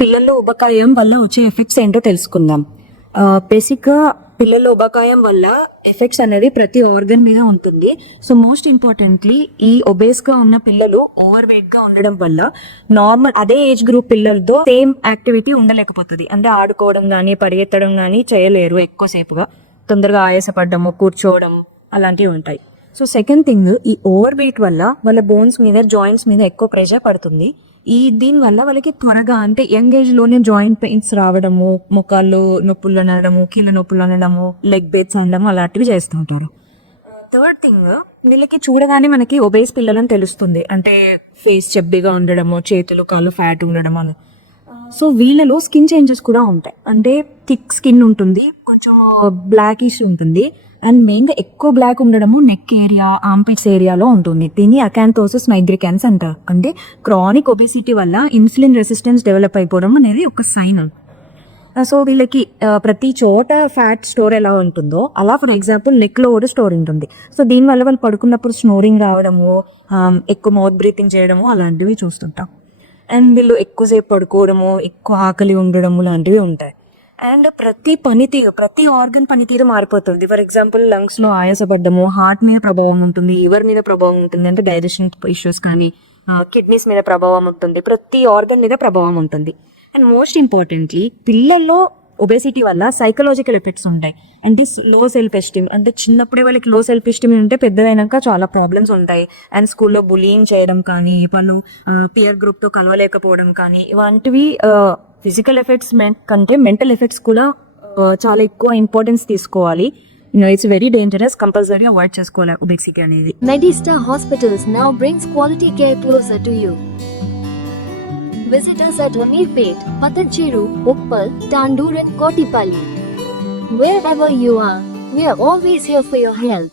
పిల్లల్లో ఉబకాయం వల్ల వచ్చే ఎఫెక్ట్స్ ఏంటో తెలుసుకుందాం. బేసిక్గా పిల్లల్లో ఉబకాయం వల్ల ఎఫెక్ట్స్ అనేది ప్రతి ఆర్గన్ మీద ఉంటుంది. సో మోస్ట్ ఇంపార్టెంట్లీ ఈ ఒబేస్గా ఉన్న పిల్లలు ఓవర్ వెయిట్గా ఉండడం వల్ల నార్మల్ అదే ఏజ్ గ్రూప్ పిల్లలతో సేమ్ యాక్టివిటీ ఉండలేకపోతుంది. అంటే ఆడుకోవడం కానీ పరిగెత్తడం కానీ చేయలేరు, ఎక్కువసేపుగా తొందరగా ఆయాసపడము, కూర్చోవడం అలాంటివి ఉంటాయి. సో సెకండ్ థింగ్, ఈ ఓవర్ వెయిట్ వల్ల వాళ్ళ బోన్స్ మీద, జాయింట్స్ మీద ఎక్కువ ప్రెషర్ పడుతుంది. దీనివల్ల వాళ్ళకి త్వరగా అంటే యంగ్ ఏజ్ లోనే జాయింట్ పెయిన్స్ రావడము, ముఖాల్లో నొప్పులు అనడము, కీళ్ళ నొప్పులు అనడము, లెగ్ బేట్స్ అనడము అలాంటివి చేస్తుంటారు. థర్డ్ థింగ్, వీళ్ళకి చూడగానే మనకి ఒబేస్ పిల్లలని తెలుస్తుంది. అంటే ఫేస్ చెబ్బిగా ఉండడము, చేతులు కాళ్ళు ఫ్యాట్ ఉండడం అని. సో వీళ్ళలో స్కిన్ చేంజెస్ కూడా ఉంటాయి. అంటే థిక్ స్కిన్ ఉంటుంది, కొంచెం బ్లాకిష్ ఉంటుంది, అండ్ మెయిన్గా ఎక్కువ బ్లాక్ ఉండడము నెక్ ఏరియా, ఆర్ంపిట్స్ ఏరియాలో ఉంటుంది. దీన్ని అకాంతోసిస్ నైగ్రికాన్స్ అంటారు. అంటే క్రానిక్ ఒబేసిటీ వల్ల ఇన్సులిన్ రెసిస్టెన్స్ డెవలప్ అయిపోవడం అనేది ఒక సైన్. సో వీళ్ళకి ప్రతి చోట ఫ్యాట్ స్టోర్ ఎలా ఉంటుందో అలా ఫర్ ఎగ్జాంపుల్ నెక్లో కూడా స్టోర్ ఉంటుంది. సో దీనివల్ల వాళ్ళు పడుకున్నప్పుడు స్నోరింగ్ రావడము, ఎక్కువ మౌత్ బ్రీతింగ్ చేయడము అలాంటివి చూస్తుంటాం. అండ్ వీళ్ళు ఎక్కువసేపు పడుకోవడము, ఎక్కువ ఆకలి ఉండడము లాంటివి ఉంటాయి. అండ్ ప్రతి ఆర్గన్ పనితీరు మారిపోతుంది. ఫర్ ఎగ్జాంపుల్ లంగ్స్లో ఆయాసపడ్డము, హార్ట్ మీద ప్రభావం ఉంటుంది, లివర్ మీద ప్రభావం ఉంటుంది, అంటే డైజెషన్ ఇష్యూస్ కానీ, కిడ్నీస్ మీద ప్రభావం ఉంటుంది, ప్రతి ఆర్గన్ మీద ప్రభావం ఉంటుంది. అండ్ మోస్ట్ ఇంపార్టెంట్లీ పిల్లల్లో ఒబేసిటీ వల్ల సైకలాజికల్ ఎఫెక్ట్స్ ఉంటాయి. అంటే లో సెల్ఫ్ ఎస్టీమ్, అంటే చిన్నప్పుడే వాళ్ళకి లో సెల్ఫ్ ఎస్టీమ్ ఉంటే పెద్దదైనాక చాలా ప్రాబ్లమ్స్ ఉంటాయి. అండ్ స్కూల్లో బులియింగ్ చేయడం కానీ, వాళ్ళు పియర్ గ్రూప్తో కలవలేకపోవడం కానీ, ఇలాంటివి ఫిజికల్ ఎఫెక్ట్స్ కంటే మెంటల్ ఎఫెక్ట్స్ కూడా చాలా ఎక్కువ ఇంపార్టెన్స్ తీసుకోవాలి. It's very dangerous, compulsory avoid చేసుకోవాలి ఒబేసిటీ అనేది. Medistar Hospitals now brings quality care closer to you. Visit us at Ameerpet, Patancheru, Uppal, Tandur and Kotipalli. Wherever you are, we are always here for your health.